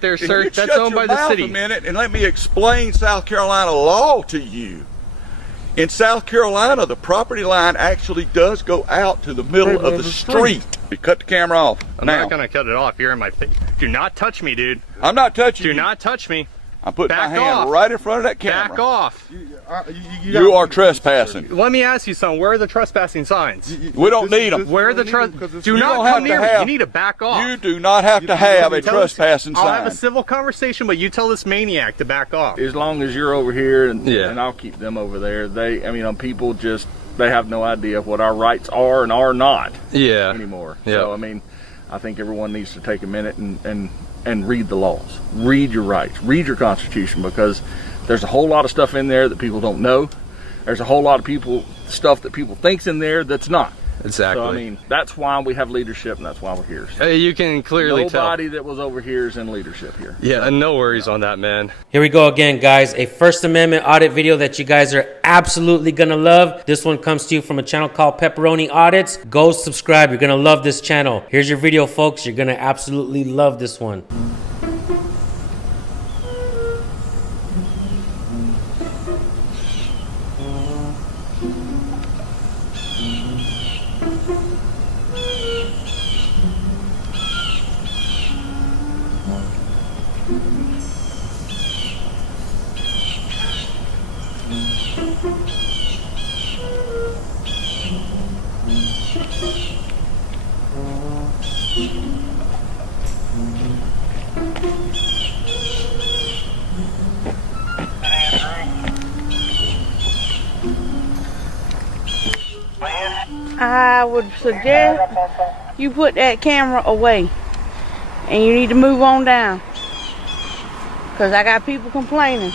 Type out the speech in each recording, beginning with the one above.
There, sir. That's owned by the city. A minute and let me explain South Carolina law to you. In South Carolina, the property line actually does go out to the middle of the street. You cut the camera off. I'm not gonna cut it off. You're in my face. Do not touch me, dude. I'm not touching you. Do not touch me. I'm putting my hand right in front of that camera. Back off. You are trespassing. Let me ask you something. Where are the trespassing signs? We don't need them. Where are the Do not come near me. You need to back off. You do not have to have a trespassing sign. I'll have a civil conversation, but you tell this maniac to back off. As long as you're over here and I'll keep them over there. People just, they have no idea what our rights are and are not anymore. So, I think everyone needs to take a minute and read the laws, read your rights, read your Constitution, because there's a whole lot of stuff in there that people don't know. There's a whole lot of stuff that people think's in there that's not. Exactly. So that's why we have leadership, and that's why we're here. So you can clearly tell. Nobody that was over here is in leadership here. Yeah, and no worries on that, man. Here we go again, guys. A First Amendment audit video that you guys are absolutely gonna love. This one comes to you from a channel called Pepperoni Audits. Go subscribe. You're gonna love this channel. Here's your video, folks. You're gonna absolutely love this one. I would suggest you put that camera away and you need to move on down, because I got people complaining.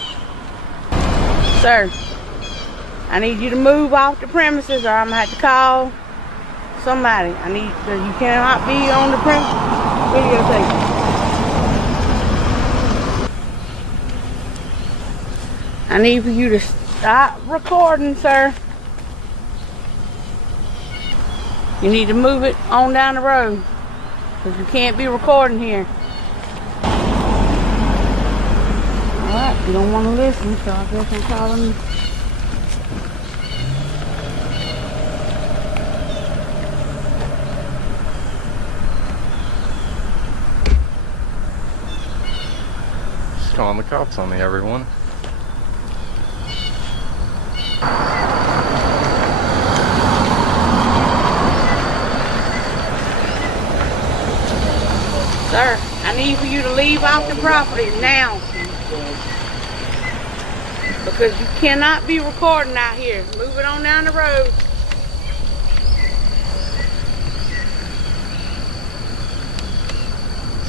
Sir, I need you to move off the premises or I'm gonna have to call somebody. Because you cannot be on the premises videotaping. I need for you to stop recording, sir. You need to move it on down the road, because you can't be recording here. Alright, you don't want to listen, so I guess I'm calling you. Just calling the cops on me, everyone. Sir, I need for you to leave off the property now, because you cannot be recording out here. Move it on down the road.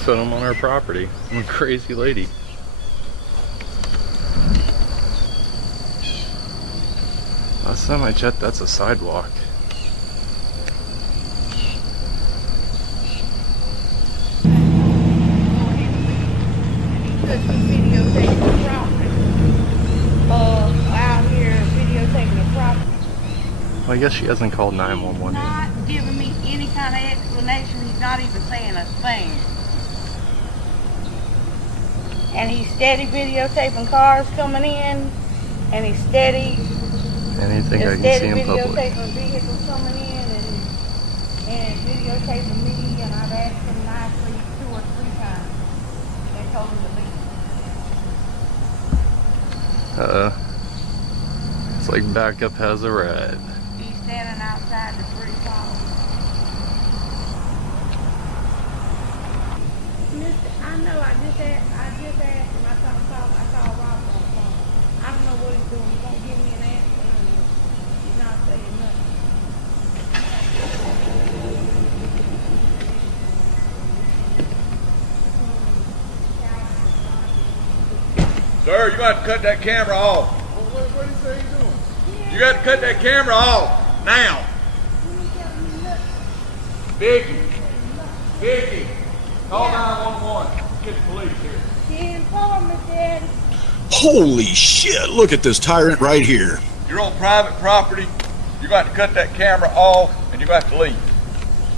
Set them on our property. I'm a crazy lady. Last time I checked, that's a sidewalk. Well, I guess she hasn't called 911 yet. Not giving me any kind of explanation. He's not even saying a thing. And he's steady videotaping cars coming in, and he's steady. Anything I can see in public. Videotaping vehicles coming in, and videotaping me, and I've asked him nicely 2 or 3 times. They told him to leave. It's like backup has a rat. He's standing outside the 3 calls. I know, I just asked him. I saw Rob on the phone. I don't know what he's doing. He won't give me an answer. He's not saying nothing. Sir, you got to cut that camera off. What do you say he's doing? You got to cut that camera off now. Vicky, call 911. Get the police here. She informed me, Daddy. Holy shit, look at this tyrant right here. You're on private property. You got to cut that camera off and you got to leave.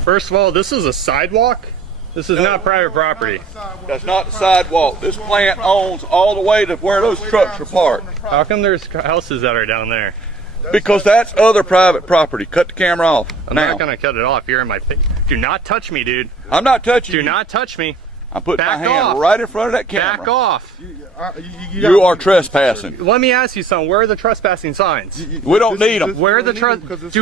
First of all, this is a sidewalk. This is not private property. That's not the sidewalk. This plant owns all the way to where those trucks are parked. How come there's houses that are down there? Because that's other private property. Cut the camera off. I'm not gonna cut it off. You're in my face. Do not touch me, dude. I'm not touching you. Do not touch me. I'm putting my Back hand off. right in front of that camera. Back off. You are trespassing. Let me ask you something. Where are the trespassing signs? We don't need them. Where are the Do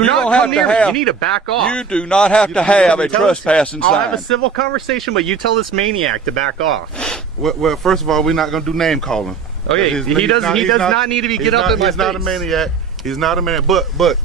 You not don't come have to near me. have- You need to back off. You do not have to have a trespassing I'll have a sign. civil conversation, but you tell this maniac to back off. Well, first of all, we're not gonna do name calling. Okay, he does not need to be get up in my face. He's not a maniac. He's not a maniac. But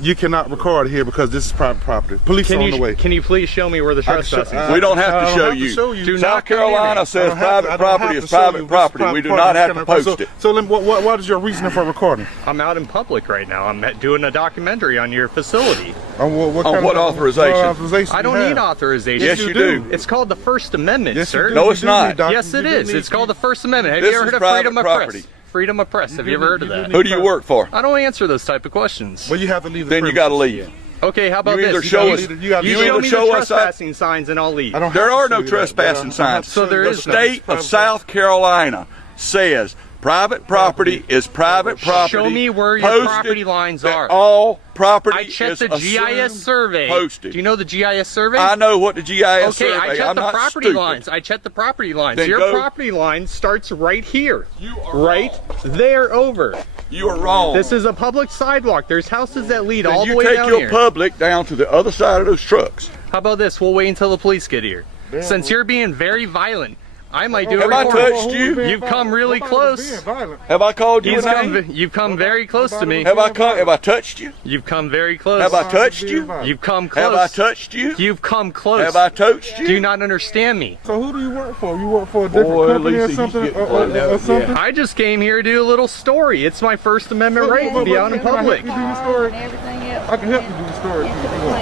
you cannot record here because this is private property. Police are on the way. Can you please show me where the trespassing is? We don't have to show have to you. show you. Do South not come near me. Carolina says private property is private property. We do not have to post it. So what is your reasoning for recording? I'm out in public right now. I'm doing a documentary on your facility. What authorization? I don't need authorization. Yes, you do. It's called the First Amendment, sir. No, it's not. Yes, it is. It's called the First Amendment. Have This you ever is heard of freedom private of property. press? Freedom of press. Have you ever heard of that? Who do you work for? I don't answer those type of questions. Well, you have to leave. Then you got to leave. Okay, how about You either this? show us. you You gotta show either me show the us trespassing signs and I'll leave. There are no trespassing signs. So there the is no. state of South Carolina says private property is private property. Show me where your Posted property lines that are. All property I checked is the GIS assumed survey. posted. Do you know the GIS survey? I know what the GIS Okay, survey. I checked I'm the not property stupid. lines. I checked the property lines. Then Your go- property line starts right here. You are Right there over. You are wrong. This is a public sidewalk. There's houses that lead all the you way take down your here. public down to the other side of those trucks. How about this? We'll wait until the police get here. Since you're being very violent, I might do a Have I report. touched you? You've come really close. Have I called you a name? You've come very close to me. Have I touched you? You've come very close. Have I touched you? You've come close. Have I touched you? You've come close. Have I touched you? Do you not understand me? So who do you work for? You work for a different Boy, company or Lisa, something? he's Or getting something? I just came here to do a little story. It's my First Amendment right to be out in public. Can I help you do your story? Everything else. I can help you do the story.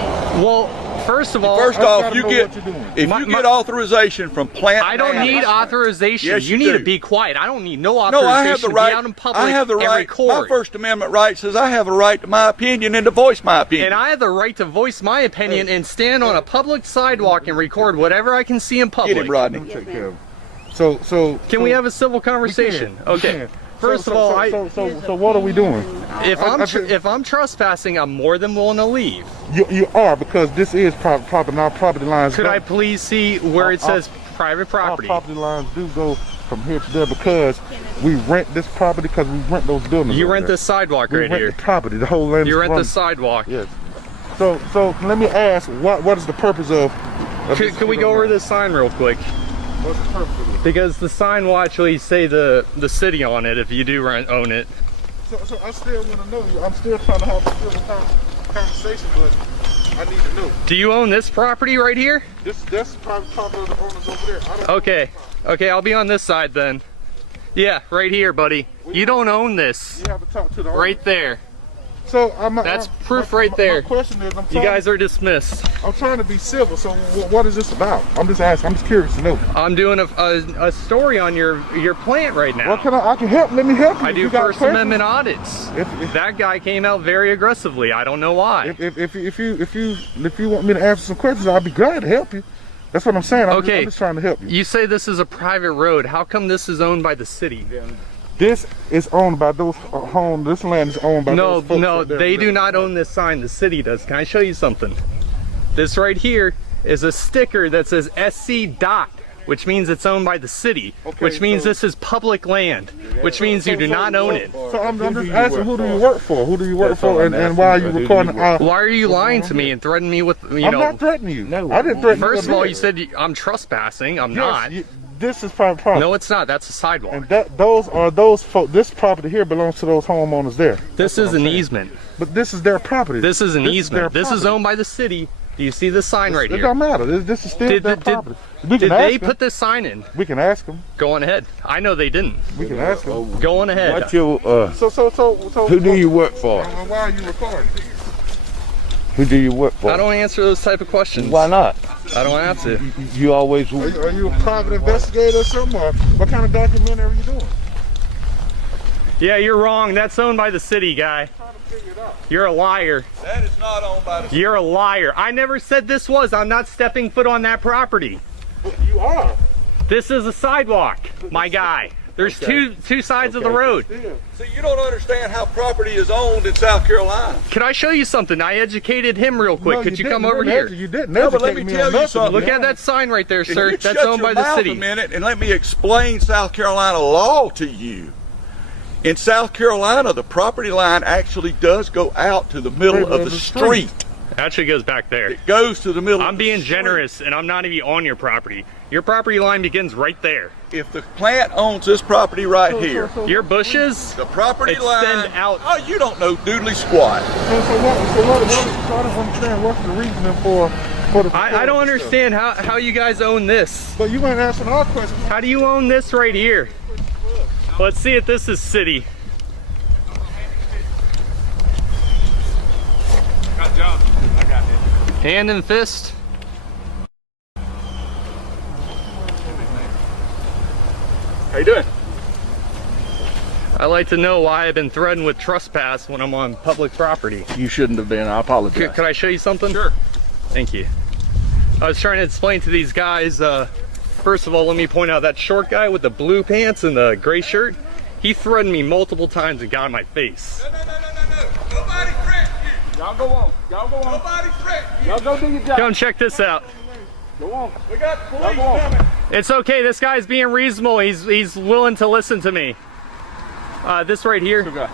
Well, first of all, First I off, gotta you know get what you're doing. if you get authorization from plant. I don't need management- authorization. Yes, you you need do. to be quiet. I don't need no No, authorization I have the to right. be out in public I have the and right. record. My First Amendment right says I have a right to my opinion and to voice my opinion. And I have the right to voice my opinion and stand on a public sidewalk and record whatever I can see in public. Get him, Rodney. Take care of it. So Can we have a civil conversation? Okay. First of all, so what are we doing? if I'm trespassing, I'm more than willing to leave. You are, because this is private property. Now property lines. Could I please see where it says private Our property? property lines do go from here to there because we rent this property because we rent those buildings. You over rent there. this sidewalk We right rent here. the property. The whole land. You is rent run- the sidewalk. Yes. So let me ask, what is the purpose of? Could we go over this sign real quick? What's the purpose of this? Because the sign will actually say the city on it if you do own it. So I still want to know you. I'm still trying to have a civil conversation, but I need to know. Do you own this property right here? That's private property of the owners over there. I don't Okay. Okay, I'll be on this side then. Yeah, right here, buddy. You don't own this. You have to talk to the owner. Right there. So That's proof right there. My question is, You guys are dismissed. I'm trying to be civil. So what is this about? I'm just asking. I'm just curious to know. I'm doing a story on your plant right now. What can I can help? Let me help you. I If do you got First questions. Amendment audits. If- That guy came out very aggressively. I don't know why. If you want me to answer some questions, I'll be glad to help you. That's what I'm saying. I'm just trying to help you. You say this is a private road. How come this is owned by the city? This is owned by those homes. This land is owned by No, those folks. no, out there. they do not own this sign. The city does. Can I show you something? This right here is a sticker that says SC dot, which means it's owned by the city, which means this is public land, which means you do not own it. So I'm just asking, who do you work for? Who do you work for, and why are you recording? Why are you lying to me and threatening me with, you I'm know? not threatening you. No, I didn't threaten you. First of all, you said I'm trespassing. I'm not. This is private property. No, it's not. That's a sidewalk. And those folks. This property here belongs to those homeowners there. This is an easement. But this is their property. This is an their easement. This is property. owned by the city. Do you see the sign right It here? don't matter. This is still their property. We Did can they ask them. put this sign in? We can ask them. Go on ahead. I know they didn't. We can ask them. Go on ahead. What's your, So who do you work for? Why are you recording? Who do you work for? I don't answer those type of questions. Why not? I don't have to. You always. Are you a private investigator or something? Or what kind of documentary are you doing? Yeah, you're wrong. That's owned by the city, guy. You're a liar. That is not owned by the city. You're a liar. I never said this was. I'm not stepping foot on that property. You are. This is a sidewalk, my guy. There's two sides of the road. See, you don't understand how property is owned in South Carolina. Can I show you something? I educated him real quick. No, Could you come over here? You didn't. No, but let me tell you something. Look at that sign right there, sir. You That's shut owned your by the mouth city. a minute and let me explain South Carolina law to you. In South Carolina, the property line actually does go out to the middle of the street. Actually goes back there. It goes to the middle. I'm being generous, and I'm not even on your property. Your property line begins right there. If the plant owns this property right here, Your bushes, the property extend line out. Oh, you don't know doodly squat. I don't understand what's the reasoning for the. I don't understand how you guys own this. But you weren't answering our question. How do you own this right here? Let's see if this is city. Got John. I got him. Hand and fist. How you doing? I like to know why I've been threatened with trespass when I'm on public property. You shouldn't have been. I apologize. Could I show you something? Sure. Thank you. I was trying to explain to these guys, first of all, let me point out that short guy with the blue pants and the gray shirt. He threatened me multiple times and got in my face. No. Nobody threatened you. Y'all go on. Y'all go on. Nobody threatened you. Y'all go do your job. Come check this out. Go on. We got police Go on. coming. It's okay, this guy's being reasonable. He's willing to listen to me. This right here Okay.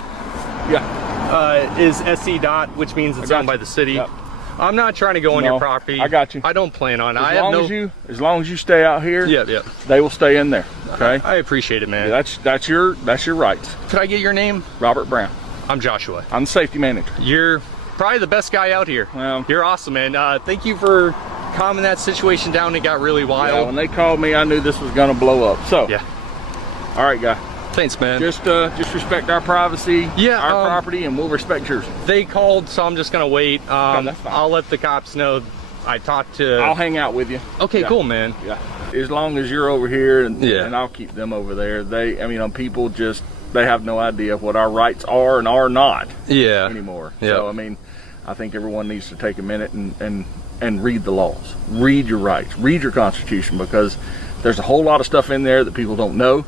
Yeah. is SC dot, which means it's got owned by you. the city. Yep. I'm not trying to go on No, your property. I got you. I don't plan on. As long as you stay out here, Yeah. they will stay in there. Okay. I appreciate it, man. That's your rights. Could I get your name? Robert Brown. I'm Joshua. I'm the safety manager. You're probably the best guy out here. Well, You're awesome, man. Thank you for calming that situation down. It got really yeah, wild. when they called me, I knew this was gonna blow up. So Yeah. all right, guy. Thanks, man. Just respect our privacy, Yeah, our property, and we'll respect yours. They called, so I'm just gonna wait. that's fine. I'll let the cops know. I talked to. I'll hang out with you. Okay, Yeah. cool, man. Yeah. As long as you're over here, and Yeah. I'll keep them over there. People they have no idea what our rights are and are not Yeah. anymore. Yeah. So I think everyone needs to take a minute and read the laws, read your rights, read your Constitution, because there's a whole lot of stuff in there that people don't know.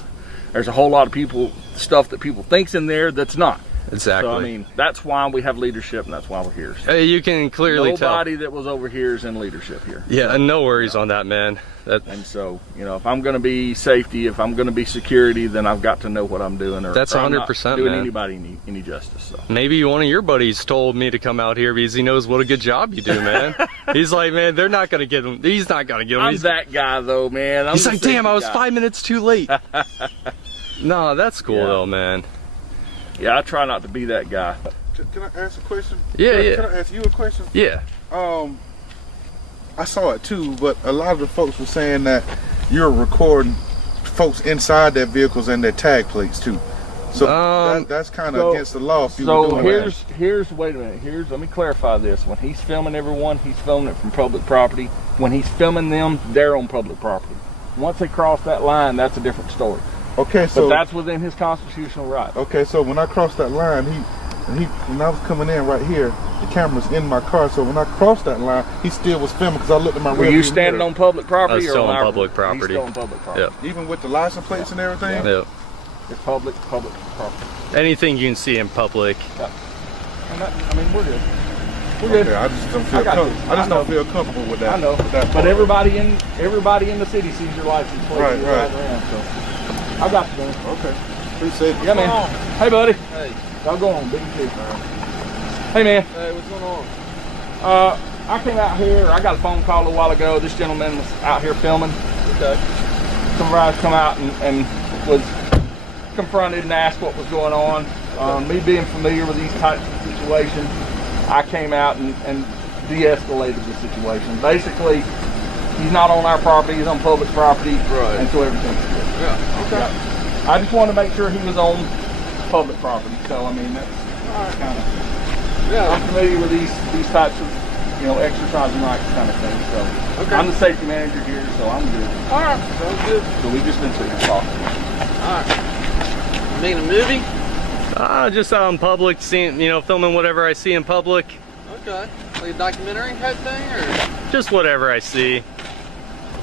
There's a whole lot of stuff that people think's in there that's not. Exactly. So that's why we have leadership, and that's why we're here. So You can clearly nobody that was over here is in leadership here. Yeah, and no worries on that, man. And so, if I'm going to be safety, if I'm going to be security, then I've got to know what I'm doing. That's or I'm not 100%, doing man. anybody any justice. So. Maybe one of your buddies told me to come out here because he knows what a good job you do, man. He's like, man, they're not going to get him. He's not going to get him. I'm that guy, though, man. He's like, damn, I was 5 minutes too late. No, that's cool, though, man. Yeah, I try not to be that guy. Can I ask a question? Yeah. Can I ask you a question? Yeah. I saw it too, but a lot of the folks were saying that you're recording folks inside their vehicles and their tag plates too. So that's kind of against the law. If you were doing wait a minute. Let me clarify this. When he's filming everyone, he's filming it from public property. When he's filming them, they're on public property. Once they cross that line, that's a different story. Okay, so but that's within his constitutional right. Okay, so when I crossed that line, when I was coming in right here, the camera's in my car. So when I crossed that line, he still was filming because I looked at my. Were you standing on public property or on public property? He's still on public property. Yep. Even with the license plates and everything. Yep. It's public property. Anything you can see in public. Yeah. And we're good. We're good. Okay, I just don't feel I just don't feel comfortable with that. I know. With that but everybody in the city sees your license plate. Right. Around, so. I got you, man. Okay. Appreciate it. Yeah, man. Hey, buddy. Hey. Y'all go on, big kid. Hey, man. Hey, what's going on? I came out here. I got a phone call a while ago. This gentleman was out here filming. Okay. Some guys come out and was confronted and asked what was going on. Me being familiar with these types of situations, I came out and de-escalated the situation. Basically, he's not on our property. He's on public property. Right. And so everything's good. Yeah. Okay. Yeah. I just wanted to make sure he was on public property. So that's kind of. Yeah. I'm familiar with these types of exercising rights kind of thing. So okay. I'm the safety manager here, so I'm good. All right. Sounds good. So we just been sitting here talking. All right. You making a movie? Just out in public, seeing, you know, filming whatever I see in public. Okay. Like a documentary type thing, or? Just whatever I see.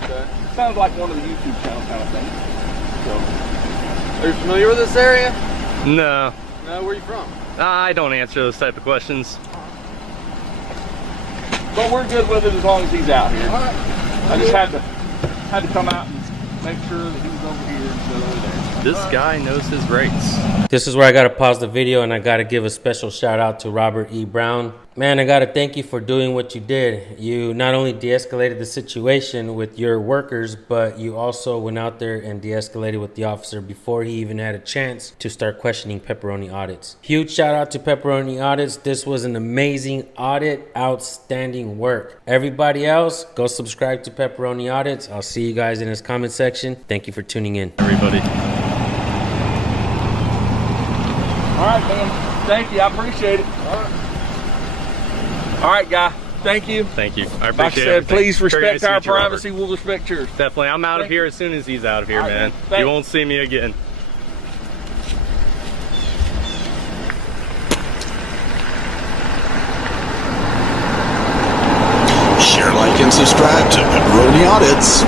Okay. Sounds like one of the YouTube channel kind of things. So, are you familiar with this area? No. No, where are you from? I don't answer those type of questions. but we're good with it as long as he's out here. All right. I just had to come out and make sure that he was over here instead of over there. This guy knows his rights. This is where I gotta pause the video and I gotta give a special shout out to Robert E. Brown. Man, I gotta thank you for doing what you did. You not only de-escalated the situation with your workers, but you also went out there and de-escalated with the officer before he even had a chance to start questioning Pepperoni Audits. Huge shout out to Pepperoni Audits. This was an amazing audit, outstanding work. Everybody else, go subscribe to Pepperoni Audits. I'll see you guys in his comment section. Thank you for tuning in. Everybody. All right, man. Thank you. I appreciate it. All right, guy. Thank you. Thank you. I appreciate it. Like I said, everything. please Very respect nice to our meet you, Robert. privacy. We'll respect yours. Definitely. I'm out of here as soon as he's out of here, All right, man. man. You won't see me again. Share, like, and subscribe to Pepperoni Audits.